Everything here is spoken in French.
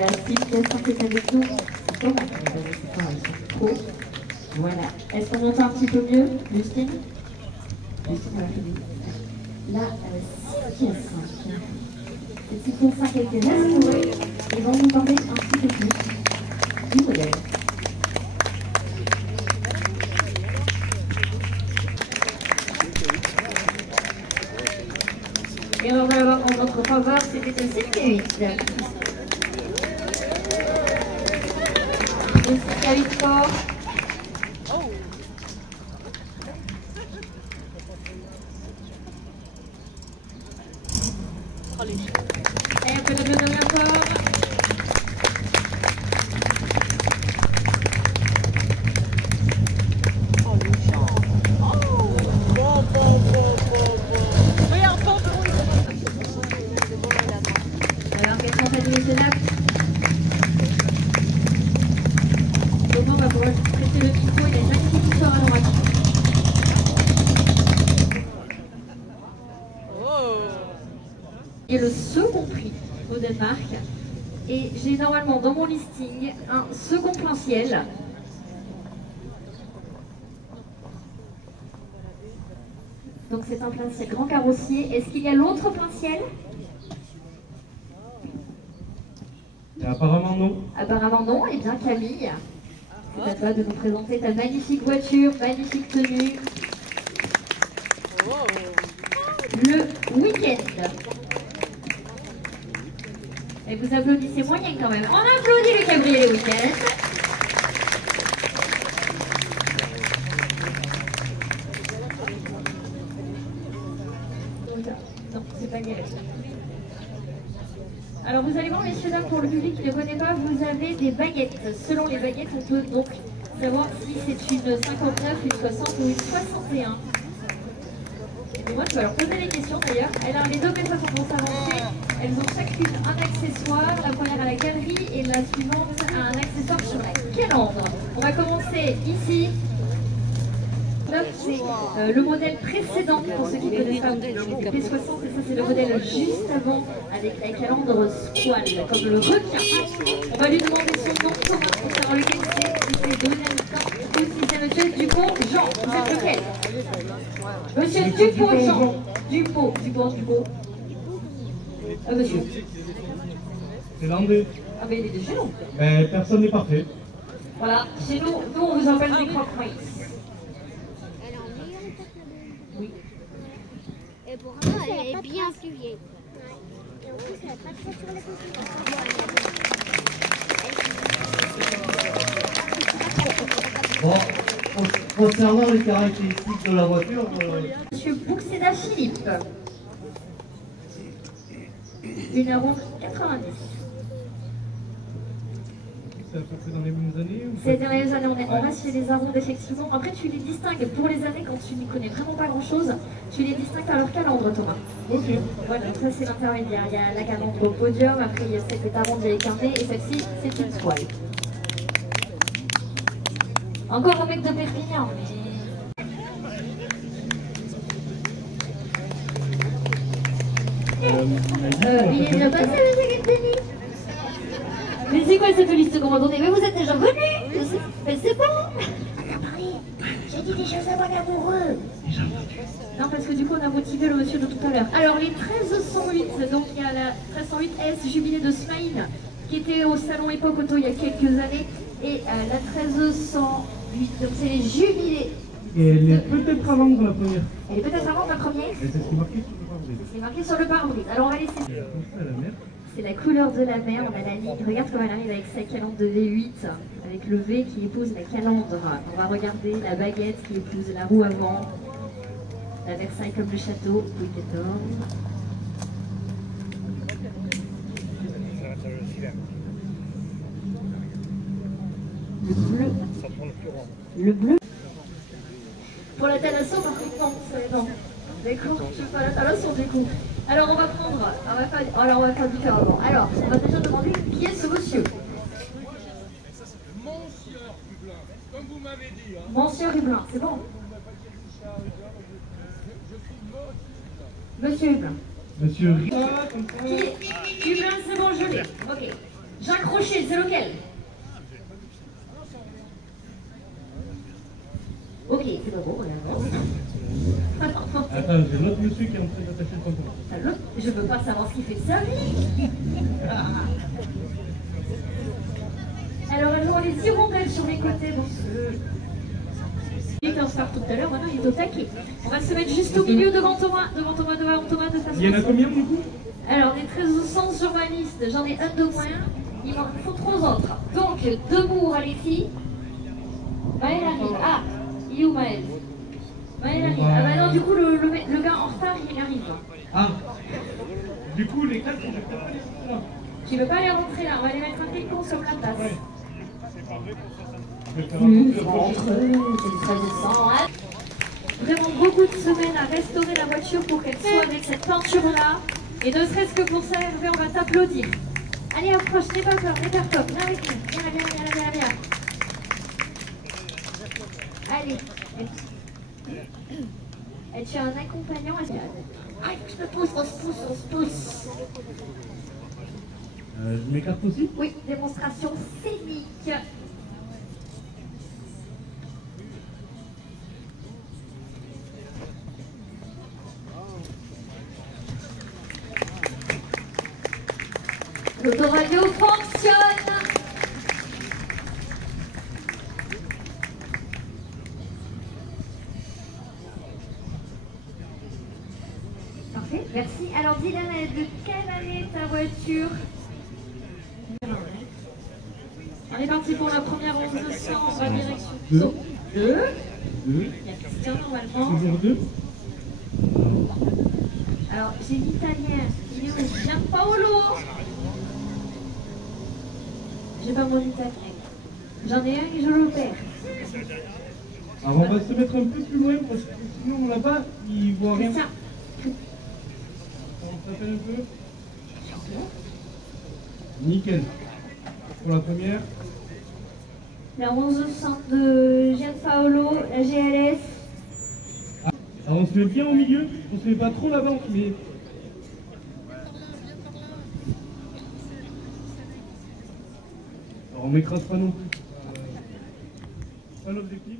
La cible qui est avec nous, c'est Thomas. Trop. Voilà. Est-ce qu'on entend un petit peu mieux, Justine? Justine, elle a fini. Là, 6 pièces 5. Cette 6 pièces 5 a été restaurée. Ils vont nous parler un petit peu plus du modèle. Et on va l'avoir en notre faveur, c'était un 6 8. Le 6 8 fort. Et un peu de bleu encore. Oh le chant. Oh regarde pas Alors quelles sont ces deux là? Comment on va pouvoir traiter le tricot? Il y a une magnifique histoire à droite. Et le second prix au Danemark. Et j'ai normalement dans mon listing un second plein ciel. Donc c'est un plein ciel grand carrossier. Est-ce qu'il y a l'autre plein ciel? Apparemment non. Apparemment non. Eh bien Camille, c'est à toi de nous présenter ta magnifique voiture, magnifique tenue. Le week-end. Et vous applaudissez moyen quand même. On applaudit le cabriolet week-end. Non, c'est pas lié. Alors vous allez voir, messieurs dames, pour le public qui ne connaît pas, vous avez des baguettes. Selon les baguettes, on peut donc savoir si c'est une 59, une 60 ou une 61. Et moi, je vais leur poser les questions d'ailleurs. Alors les deux méthodes vont s'avancer. Elles ont chacune un accessoire. La première à la galerie et la suivante a un accessoire sur la calandre. On va commencer ici. C'est le modèle précédent pour ceux qui connaissent pas, le P60, et ça c'est le modèle juste avant avec la calandre squale, comme le requin. On va lui demander son nom pour savoir lequel c'est, si c'est Donald ou si c'est Monsieur Dupont Jean. Vous êtes lequel? Monsieur Dupont Jean. Dupont. Monsieur. C'est l'André. Ah mais il est de chez nous. Mais personne n'est parfait. Voilà, chez nous on vous appelle des croque-maïs. Oui. Et pour moi, elle est bien plus vieille. Et en plus, elle n'a pas de sur les Bon, concernant les caractéristiques de la voiture... Monsieur Bouxeda Philippe. 1,90 €. C'est à peu près dans les mêmes années ou... Ces dernières années, on reste chez les Arondes, effectivement. Après, tu les distingues pour les années quand tu n'y connais vraiment pas grand-chose. Tu les distingues par leur calandre, Thomas. Ok. Voilà, ça c'est l'intermédiaire. Il y a la calandre au podium, après il y a cette Aronde équintée, et celle-ci, c'est une toile. Encore un mec de Perpignan, mais... il est déjà passé, monsieur Gattani. Mais c'est quoi cette liste commandée? Mais vous êtes déjà venu. Mais c'est bon. J'ai dit des choses à mon amoureux. Non, parce que du coup, on a motivé le monsieur de tout à l'heure. Alors, les 1308, donc il y a la 1308S Jubilé de Smaïn, qui était au salon Époque Auto il y a quelques années, et la 1308, donc c'est les Jubilés. Et elle est peut-être avant de la première. Elle est peut-être avant de la première. Et c'est ce qui est marqué sur le pare-brise. C'est marqué sur le pare-brise. Alors, on va laisser... C'est la couleur de la mer, on a la ligne. Regarde comme elle arrive avec sa calandre de V8, avec le V qui épouse la calandre. On va regarder la baguette qui épouse la roue avant. La Versailles comme le château, Wickendorf. Le bleu. Le bleu. Pour la Thalasso, par contre, non, c'est non. D'accord, je fais pas la Thalasso des coups. Alors on va prendre, on va faire différemment. Alors, on va déjà demander qui est ce monsieur. Monsieur Hublin, comme vous m'avez dit. Monsieur Hublin, c'est bon. Je suis Monsieur Hublin. Monsieur Rita, comme ça. Hublin, c'est bon, je l'ai. Ok. Jacques Rocher, c'est lequel? Ok, c'est pas bon, on avance. Attends, j'ai l'autre monsieur qui est en train d'attacher le pantalon. L'autre, je veux pas savoir ce qu'il fait de sa vie. Alors, elles ont les hirondelles sur les côtés. Bon, il était en retard tout à l'heure, maintenant il est au taquet. On va se mettre juste au milieu devant Thomas, de façon. Il y en a combien du coup? Alors, des 13 sens sur ma liste, j'en ai un de moins. Il m'en faut 3 autres. Donc, Demour, allez-y. Maël arrive. Ah, il est où Maël? Maël arrive. Ah bah non, du coup, le gars en retard, il arrive. Ah. Du coup, les 4, je ne peux pas les rentrer là. Tu veux pas les rentrer là? On va les mettre un quelconque comme la place. Ouais. Vraiment beaucoup de semaines à restaurer la voiture pour qu'elle soit avec cette peinture-là. Et ne serait-ce que pour ça, Hervé, on va t'applaudir. Allez, approche, n'aie pas peur, viens avec nous. Viens. Allez. Et tu as un accompagnant. Aïe, je me pousse, on se pousse. Je m'écarte aussi? Oui, démonstration scénique. L'autoradio fonctionne. Parfait, merci. Alors Dylan, de quelle année est ta voiture? On est parti pour la première ronde de séance en direction. 2. Il y a Christian normalement. Toujours 2. Alors j'ai l'italien. Il est où? Gianpaolo. J'ai pas mon italien. J'en ai un et je le perds. Alors on va se mettre un peu plus loin parce que sinon là-bas, ils voient rien. Christian. On s'appelle un peu. Nickel. Pour la première. La 1100 de Gianpaolo, la GLS. Alors on se met bien au milieu, on se met pas trop là-bas, on se met... Alors on m'écrase pas non plus. Pas l'objectif.